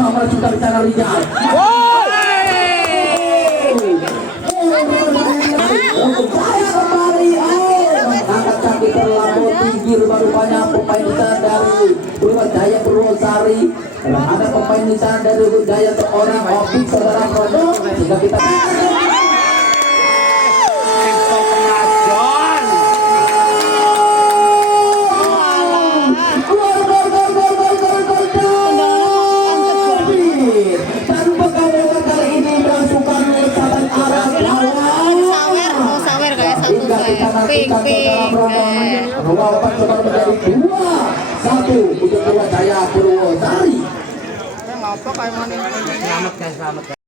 Melanjutkan secara ringan. Untuk saya kembali. Angkat kaki terlampau tinggi rupanya pemain di sana dari Brawijaya Purwosari. Ada pemain di sana dari Brawijaya seorang Opik saudara Prono. Sehingga kita pink satu untuk Brawijaya Purwosari. Ngapa kayak mana? Selamat guys, selamat.